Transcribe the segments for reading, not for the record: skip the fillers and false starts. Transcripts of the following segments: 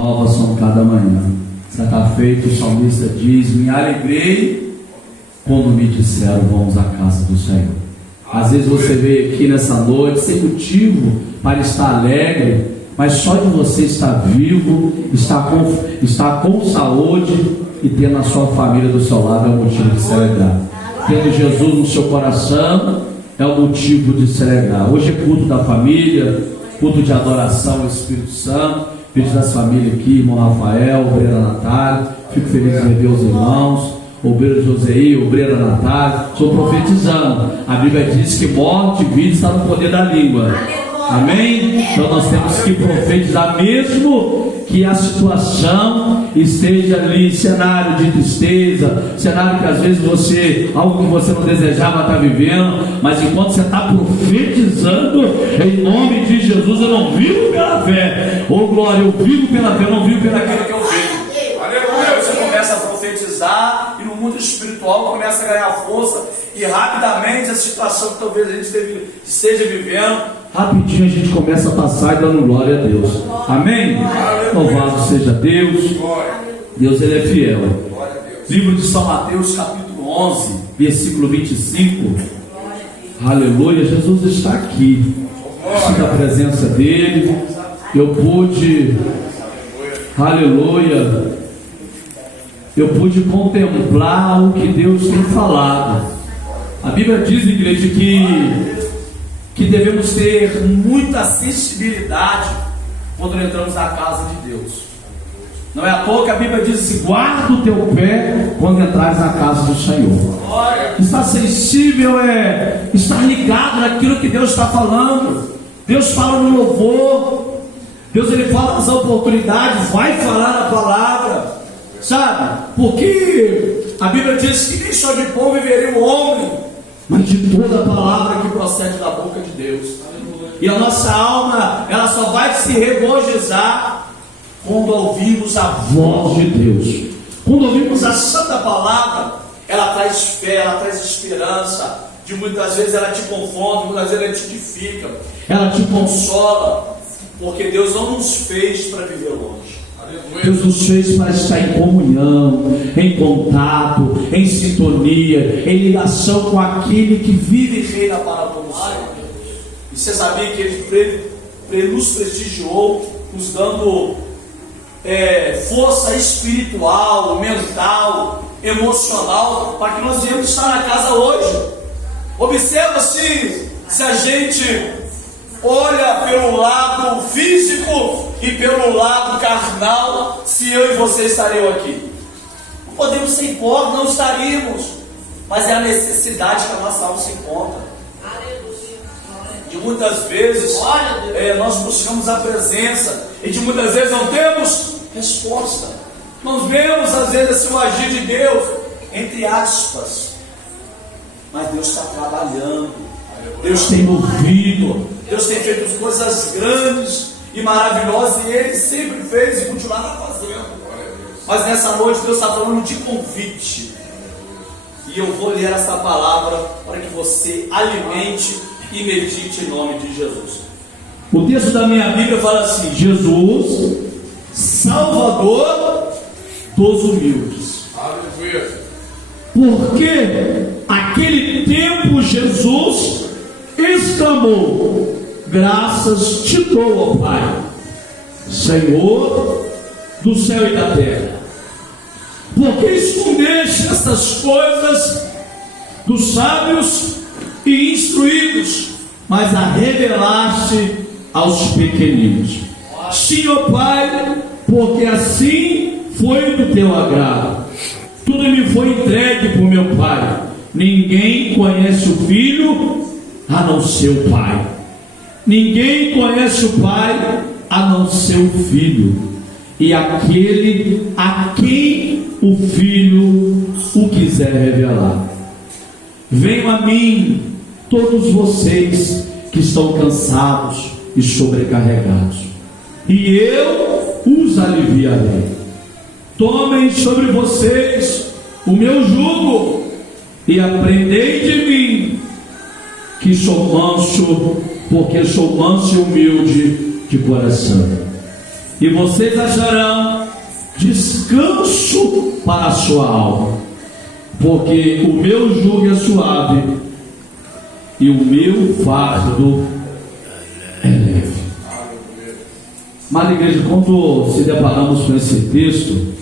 São cada manhã. Certa feita o salmista diz: me alegrei quando me disseram vamos à casa do Senhor. Às vezes você veio aqui nessa noite sem motivo para estar alegre, mas só de você estar vivo, estar com saúde e tendo a sua família do seu lado é o motivo de celebrar. Tendo Jesus no seu coração é o motivo de celebrar. Hoje é culto da família, culto de adoração ao Espírito Santo. Vejo das famílias aqui, irmão Rafael, obreira Natália. Fico feliz de ver os irmãos, obreiro Joseí, obreira Natália. Estou profetizando. A Bíblia diz que morte e vida está no poder da língua. Amém? Então nós temos que profetizar, mesmo que a situação esteja ali, cenário de tristeza, cenário que às vezes algo que você não desejava está vivendo, mas enquanto você está profetizando, em nome de Jesus, eu não vivo pela fé, glória, eu vivo pela fé, eu não vivo pela aquilo que eu vejo. Aleluia! Você começa a profetizar e no mundo espiritual começa a ganhar força, e rapidamente a situação que talvez a gente esteja vivendo, rapidinho a gente começa a passar e dando glória a Deus. Amém? Louvado seja Deus. Deus, Ele é fiel. Livro de São Mateus, capítulo 11, versículo 25. Aleluia, Jesus está aqui. Sinta a presença dEle. Eu pude, aleluia, eu pude contemplar o que Deus tem falado. A Bíblia diz, igreja, que devemos ter muita sensibilidade quando entramos na casa de Deus. Não é à toa que a Bíblia diz assim: guarda o teu pé quando entrares na casa do Senhor. Estar sensível é estar ligado naquilo que Deus está falando. Deus fala no louvor, Deus ele fala nas oportunidades, vai falar a palavra, sabe? Porque a Bíblia diz que nem só de pão viveria o homem, mas de toda a palavra que procede da boca de Deus. E a nossa alma, ela só vai se regozijar quando ouvirmos a voz de Deus. Quando ouvimos a santa palavra, ela traz fé, ela traz esperança. De muitas vezes ela te confronta, muitas vezes ela te edifica, ela te consola, porque Deus não nos fez para viver longe. Deus nos fez para estar em comunhão, em contato, em sintonia, em ligação com aquele que vive e reina para todos sempre. E você sabia que Ele nos prestigiou, nos dando força espiritual, mental, emocional, para que nós viemos estar na casa hoje. Observa se a gente olha pelo lado físico e pelo lado carnal, se eu e você estariam aqui. Não podemos ser hipócritas, não estaríamos, mas é a necessidade que a nossa alma se encontra. De muitas vezes nós buscamos a presença, e de muitas vezes não temos resposta. Nós vemos às vezes assim, o agir de Deus, entre aspas, mas Deus está trabalhando, Deus tem movido, Deus tem feito coisas grandes e maravilhosas, e Ele sempre fez e continuará fazendo. Mas nessa noite Deus está falando de convite, e eu vou ler essa palavra para que você alimente e medite em nome de Jesus. O texto da minha Bíblia fala assim: Jesus, Salvador dos humildes. Aleluia. Porque aquele tempo Jesus exclamou: graças te dou, ó Pai, Senhor do céu e da terra, porque escondeste estas coisas dos sábios e instruídos, mas a revelaste aos pequeninos. Sim, ó Pai, porque assim foi do teu agrado. Tudo me foi entregue por meu Pai. Ninguém conhece o Filho a não ser o Pai. Ninguém conhece o Pai a não ser o Filho, e aquele a quem o Filho o quiser revelar. Venham a mim todos vocês que estão cansados e sobrecarregados, e eu os aliviarei. Tomem sobre vocês o meu jugo e aprendei de mim, que sou manso, porque sou manso e humilde de coração, e vocês acharão descanso para a sua alma, porque o meu jugo é suave e o meu fardo é leve. Mas, igreja, quando se deparamos com esse texto,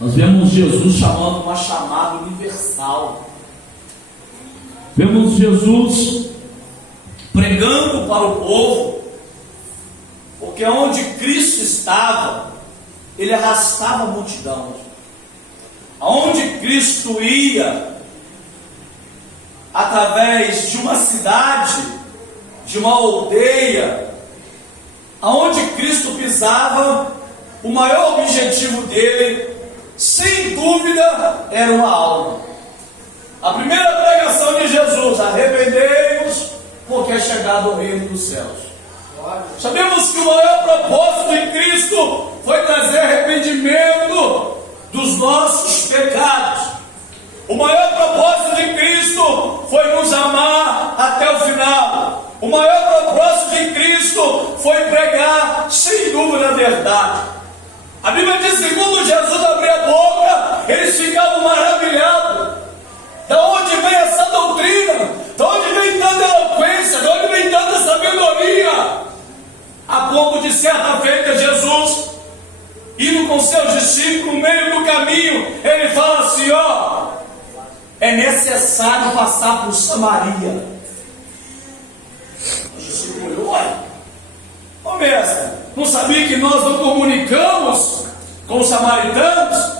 nós vemos Jesus chamando uma chamada universal. Vemos Jesus pregando para o povo, porque onde Cristo estava, ele arrastava a multidão. Aonde Cristo ia, através de uma cidade, de uma aldeia, aonde Cristo pisava, o maior objetivo dele, sem dúvida, era uma alma. A primeira pregação de Jesus: arrependei-vos, porque é chegado o reino dos céus. Sabemos que o maior propósito de Cristo foi trazer arrependimento dos nossos pecados. O maior propósito de Cristo foi nos amar até o final. O maior propósito de Cristo foi pregar sem dúvida a verdade. A Bíblia diz que quando Jesus abria a boca, eles ficavam maravilhados. Da onde vem essa doutrina? Da onde vem tanta eloquência? Da onde vem tanta sabedoria? A ponto de certa feita Jesus, indo com seus discípulos no meio do caminho, ele fala assim: ó, é necessário passar por Samaria. O discípulo olhou: olha, ô mestre, não sabia que nós não comunicamos com os samaritanos?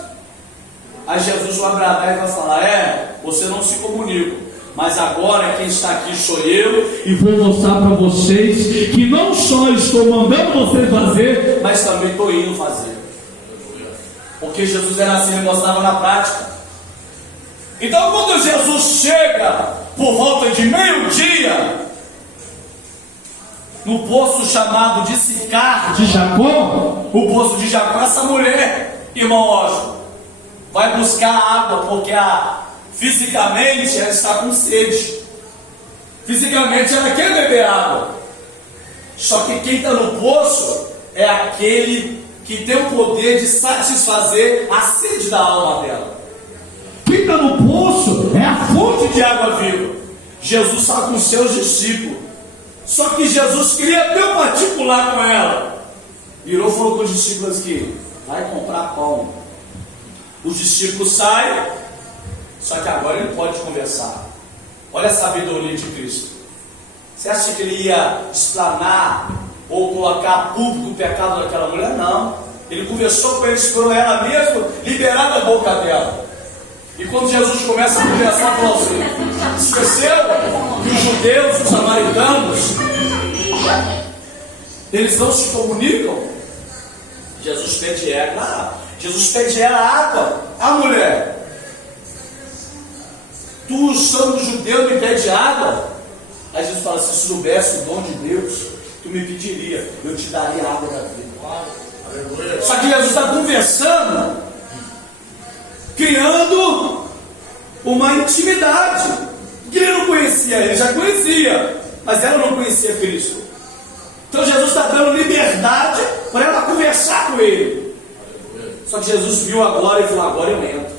Aí Jesus vai agradar e vai falar: você não se comunica, mas agora quem está aqui sou eu, e vou mostrar para vocês que não só estou mandando vocês fazer, mas também estou indo fazer. Porque Jesus era assim, ele mostrava na prática. Então, quando Jesus chega por volta de meio-dia no poço chamado de Sicar de Jacó, o poço de Jacó, essa mulher, irmão, vai buscar água, porque fisicamente ela está com sede. Fisicamente ela quer beber água. Só que quem está no poço é aquele que tem o poder de satisfazer a sede da alma dela. Quem está no poço é a fonte de água viva. Jesus está com seus discípulos. Só que Jesus queria ter um particular com ela. Virou e falou com os discípulos aqui: vai comprar pão. Os discípulos saem. Só que agora ele pode conversar. Olha a sabedoria de Cristo. Você acha que ele ia explanar ou colocar a público o pecado daquela mulher? Não. Ele conversou com eles por ela mesmo, liberar da boca dela. E quando Jesus começa a conversar, falou assim: esqueceu que os judeus, os samaritanos, eles não se comunicam? Jesus pede ela, Jesus pede ela água. A mulher: tu, sendo judeu, me pede água? Aí Jesus fala: se soubesse o dom de Deus, tu me pediria, eu te daria água da vida. Só que Jesus está conversando, criando uma intimidade, que ele não conhecia, ele já conhecia, mas ela não conhecia Cristo. Então Jesus está dando liberdade para ela conversar com ele. Só que Jesus viu agora e falou: agora eu entro.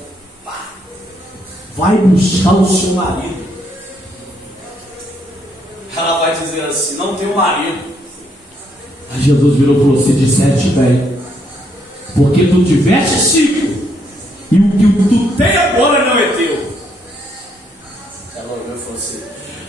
Vai buscar o seu marido. Ela vai dizer assim: não tenho marido. Aí Jesus virou e falou: se disseste bem, porque tu tiveste 5, e o que tu tem agora não é teu. Ela olhou e falou assim: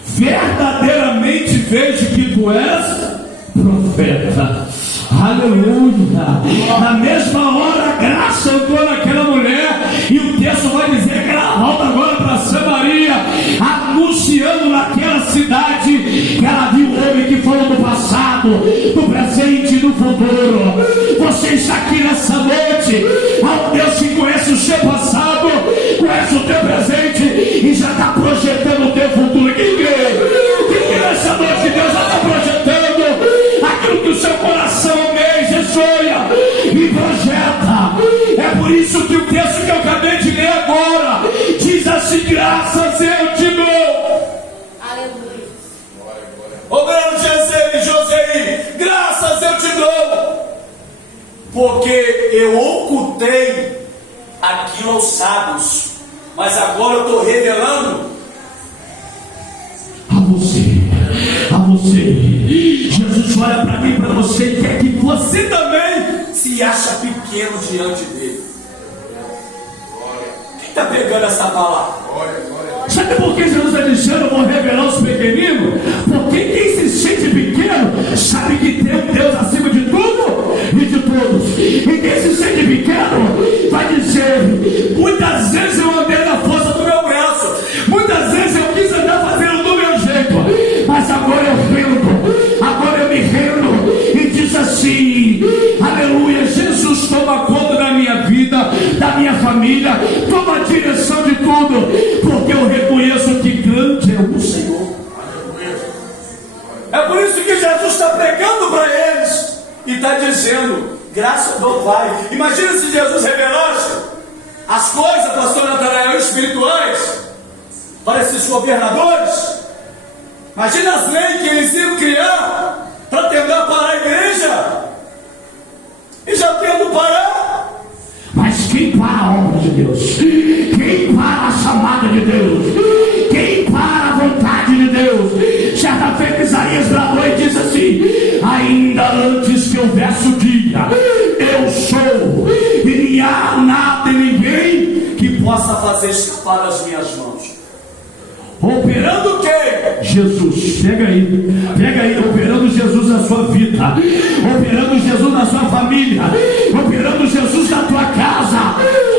verdadeiramente vejo que tu és profeta. Aleluia. Na mesma hora a graça entrou naquela mulher, e o texto vai dizer que ela volta agora para Samaria, anunciando naquela cidade que ela viu um homem que falou do passado, do presente e do futuro. Você está aqui nessa noite, ao Deus que conhece o seu passado, conhece o teu presente e já está projetando o teu futuro. Quem crê nessa noite? Deus já está projetando aquilo que o seu coração almeja, sonha e projeta. É por isso que o texto que eu acabei de ler agora diz assim: graças eu te dou. Aleluia. Ô grande Joseí, porque eu ocultei aquilo aos sábios, mas agora eu estou revelando a você. Jesus olha para mim, para você, e quer que você também se acha pequeno diante dele. Quem está pegando essa palavra? Sabe por que Jesus está dizendo: eu vou revelar os pequeninos? Porque quem se sente pequeno sabe que tem um Deus acima de tudo e de todos. E quem se sente pequeno vai dizer: muitas vezes eu andei na força do meu braço, muitas vezes eu quis andar fazendo do meu jeito, mas agora eu rendo, agora eu me rendo. E diz assim: aleluia, Jesus toma conta da minha vida, da minha família, toma a direção de tudo, porque eu reconheço que grande é o Senhor. É por isso que Jesus está pregando para eles e está dizendo: graças ao Pai. Imagina se Jesus revelasse as coisas, pastor Natanael, espirituais para esses governadores. Imagina as leis que eles iam criar para tentar parar a igreja, e já tendo parar. Mas quem para a obra de Deus? Quem para a chamada de Deus? Quem para a vontade de Deus? Certa feita Isaías bradou e disse assim: ainda antes que houvesse o dia, eu sou, e não há nada e ninguém que possa fazer escapar das minhas mãos. Operando quem? Jesus. Pega aí, operando Jesus na sua vida, operando Jesus na sua família, operando Jesus na tua casa.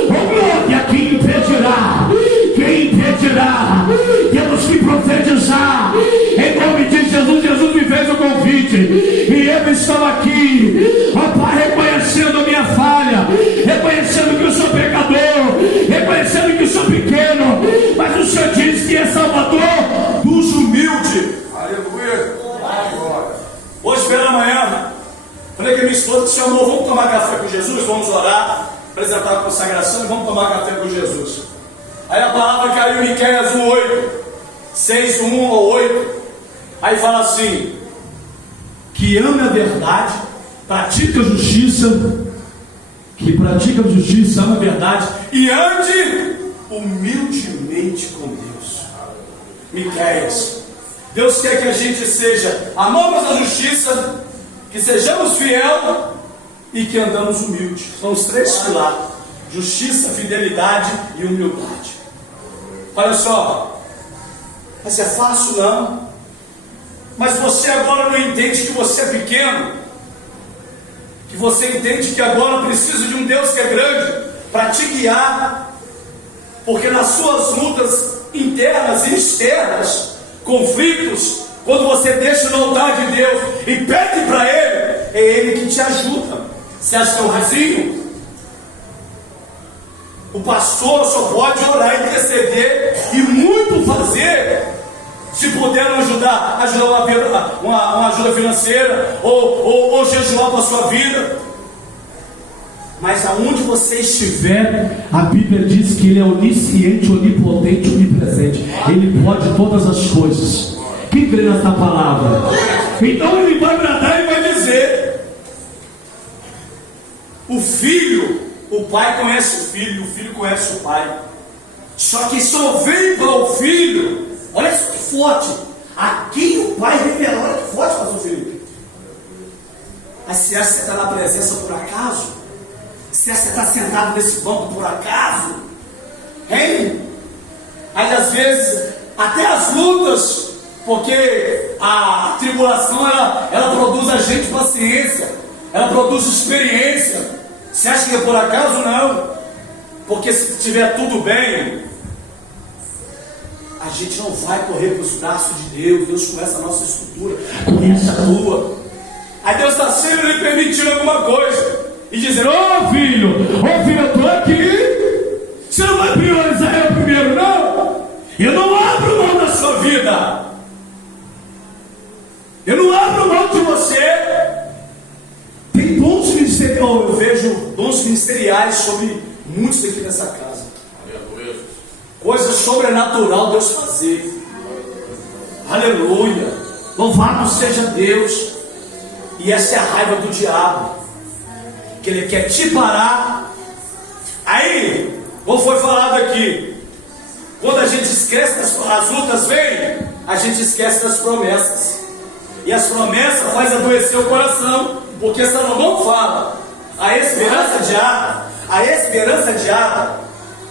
Oh glória, quem impedirá? Quem impedirá? Temos que profetizar em nome de Jesus. Jesus me fez o convite e eu estou aqui, ó Pai, reconhecendo a minha falha, reconhecendo que eu sou pecador, reconhecendo que eu sou pequeno, mas o Senhor diz que é Salvador dos humildes. Aleluia. Hoje pela manhã, falei que minha esposa te chamou: vamos tomar café com Jesus, vamos orar, apresentar a consagração e vamos tomar café com Jesus. Aí a palavra caiu em Miqueias 1:8, 6, 1 ou 8. Aí fala assim: que ame a verdade, pratica a justiça, que pratica a justiça, ama a verdade e ande humildemente com Deus. Miqueias. Deus quer que a gente seja, amamos a justiça, que sejamos fiel e que andamos humildes. São os três pilares: justiça, fidelidade e humildade. Olha só, mas é fácil? Não. Mas você agora não entende que você é pequeno, que você entende que agora precisa de um Deus que é grande para te guiar, porque nas suas lutas internas e externas, conflitos, quando você deixa no altar de Deus e pede para Ele, é Ele que te ajuda. Você acha que é um rasinho? O pastor só pode orar, interceder e muito fazer, se puder ajudar uma ajuda financeira, ou jejuar para a sua vida. Mas aonde você estiver, a Bíblia diz que Ele é onisciente, onipotente, onipresente. Ele pode todas as coisas. Quem crê nessa palavra? Então Ele vai bradar e vai dizer: o filho, o pai conhece o filho conhece o pai. Só que só vem para o filho. Olha só que forte. Aqui o pai revelou. Olha que forte, pastor Felipe. Mas se você está na presença por acaso? Se você está sentado nesse banco por acaso? Hein? Aí às vezes, até as lutas, porque a tribulação ela produz a gente paciência, ela produz experiência. Você acha que é por acaso? Não. Porque se estiver tudo bem, a gente não vai correr para os braços de Deus. Deus conhece a nossa estrutura, conhece a tua. Aí Deus está sempre lhe permitindo alguma coisa e dizendo: ô filho, eu estou aqui. Você não vai priorizar eu primeiro, não? Eu não abro mão da sua vida, eu não abro mão de você. Tem dons ministeriais, eu vejo dons ministeriais sobre muitos aqui nessa casa. Coisa sobrenatural Deus fazer. Aleluia. Louvado seja Deus. E essa é a raiva do diabo. que Ele quer te parar. Aí, como foi falado aqui, quando a gente esquece as lutas vêm, a gente esquece das promessas. E as promessas fazem adoecer o coração, porque Salomão fala, a esperança de Ada,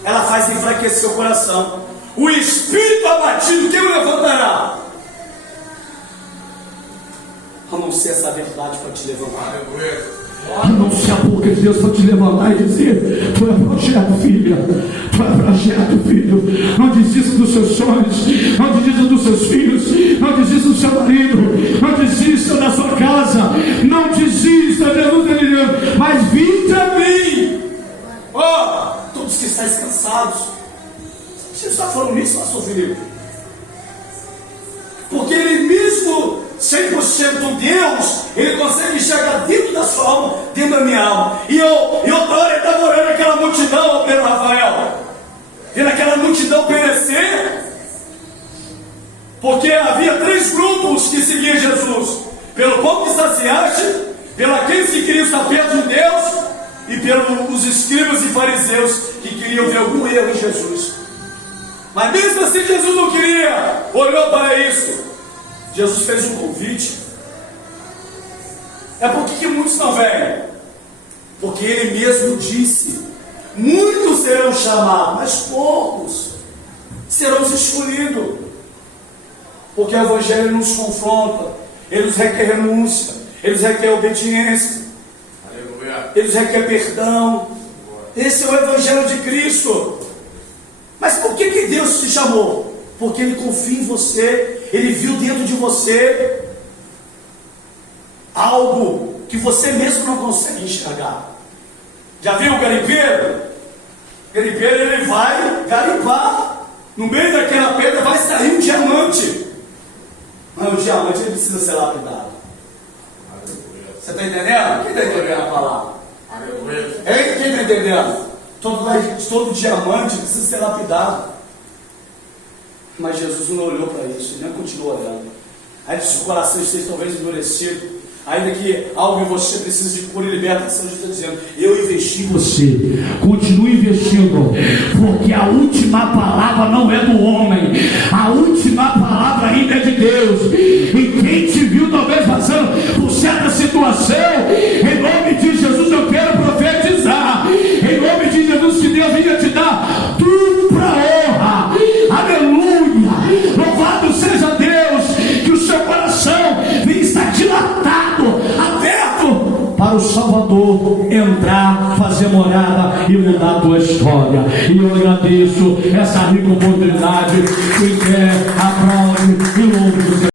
ela faz enfraquecer o coração. O espírito abatido, quem o levantará? A não ser essa verdade para te levantar. Anunciar a boca de Deus para te levantar e dizer: tu é projeto, filha, tu é projeto, filho. Não desista dos seus sonhos, não desista dos seus filhos, não desista do seu marido, não desista da sua casa, não desista, Jesus, mas vinde a mim. Todos que estáis cansados. Jesus está falando isso, pastor Felipe? Porque Ele mesmo, 100% Deus, Ele consegue enxergar dentro da sua alma, dentro da minha alma. E outra hora Ele estava orando aquela multidão, Pedro Rafael, vendo aquela multidão perecer, porque havia 3 grupos que seguiam Jesus: pelo pão que saciaste, pelo aqueles que queriam estar perto de Deus, e pelos escribas e fariseus que queriam ver algum erro em Jesus. Mas mesmo assim Jesus não queria, olhou para isso. Jesus fez um convite. É por que muitos não vêm? Porque Ele mesmo disse: muitos serão chamados, mas poucos serão os escolhidos. Porque o Evangelho nos confronta, Ele nos requer renúncia, Ele nos requer obediência, Ele nos requer perdão. Esse é o Evangelho de Cristo. Mas por que Deus te chamou? Porque Ele confia em você. Ele viu dentro de você algo que você mesmo não consegue enxergar. Já viu o garimpeiro? O garimpeiro, ele vai garimpar. No meio daquela pedra vai sair um diamante. Mas o diamante ele precisa ser lapidado. Você está entendendo? Quem está entendendo a palavra? Quem está entendendo? Todo diamante precisa ser lapidado. Mas Jesus não olhou para isso, ele não continuou olhando. Ainda que o coração esteja talvez endurecido, ainda que algo em você precise de cura e libertação, Jesus está dizendo: eu investi em você, continue investindo, porque a última palavra não é do homem, a última palavra ainda é de Deus. E quem te viu talvez passando por certa situação, em nome de Jesus eu quero profetizar, em nome de Jesus, que Deus venha te dar tudo para honra. Aleluia, louvado seja Deus, que o seu coração venha estar dilatado, aberto para o Salvador entrar, fazer morada e mudar a tua história. E eu agradeço essa rica oportunidade